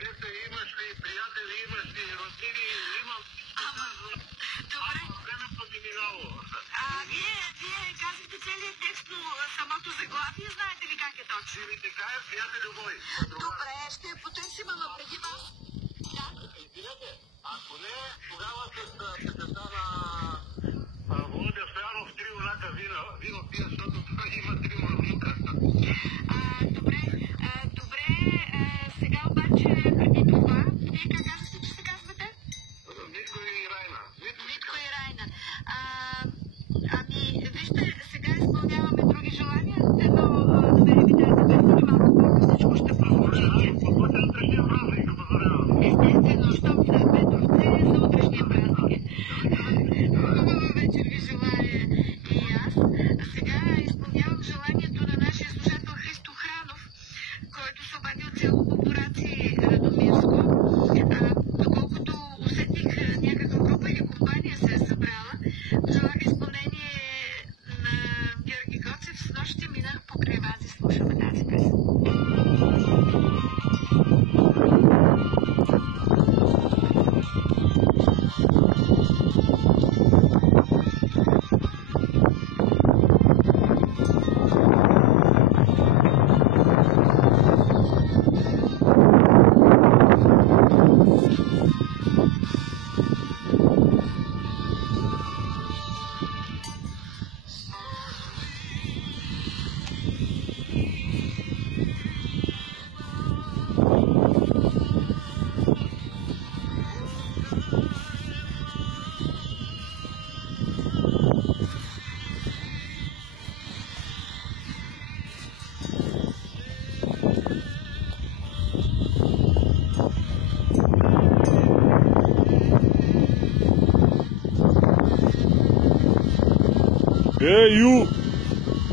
дете имаш ли, приятели имаш ли, роднини имам. Добре. Времето ми минало. Вие казахте целият текст, но самото заглавие знаете ли как е точно? Ми така е, приятелю мой. Добре, ще я потърсим, ама преди вас. Извинете, ако не, тогава с песента на Володя Стоянов три юнака вино пие, защото има трима внука. Добре, сега обаче преди това, вие как казахте, че се казвате? Митко и Райна. Митко и Райна. Вижте, сега изпълняваме други желания, но намерим и тази песен и малко по всичко ще продължи. Естествено, щом са Петровце, за утрешния празник. Хубава вечер ви желая и аз. Сега изпълнявам желанието на нашия слушател Христо Хранов, който се обади от село Побораци, Радомирско. Доколкото усетих, някаква група или компания се е събрала, желага изпълнение на Георги Гоцев. С нощи минах покрай вас и слушаме тази песен.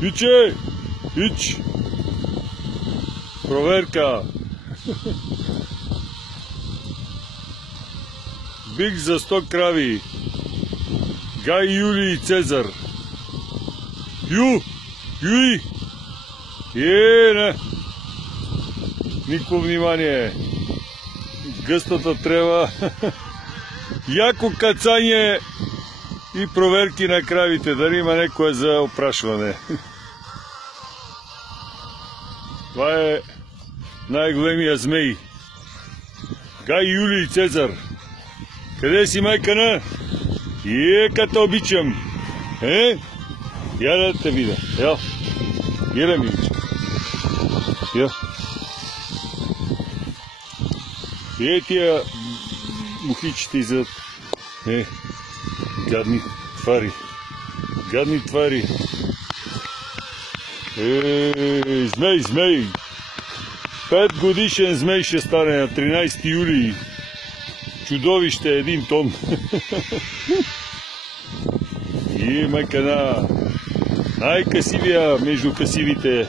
Пиче! Пич! Проверка! Биг за 100 крави. Гай, Юлий и Цезар. Юй! Не! Никакво внимание. Гъстата трева. Яко кацание и проверки на кравите, дали има някое за опрашване. Това е най-големия змей. Гай, Юлий и Цезар. Къде си, майкана? Като обичам. Я да те видя. Я да ми видя. Тия мухичите иззад. Гадни твари. Гадни твари. Змей. 5 годишен змей ще стане на 13 юли. Чудовище, 1 тон. И майкана. Най-красивия между красивите.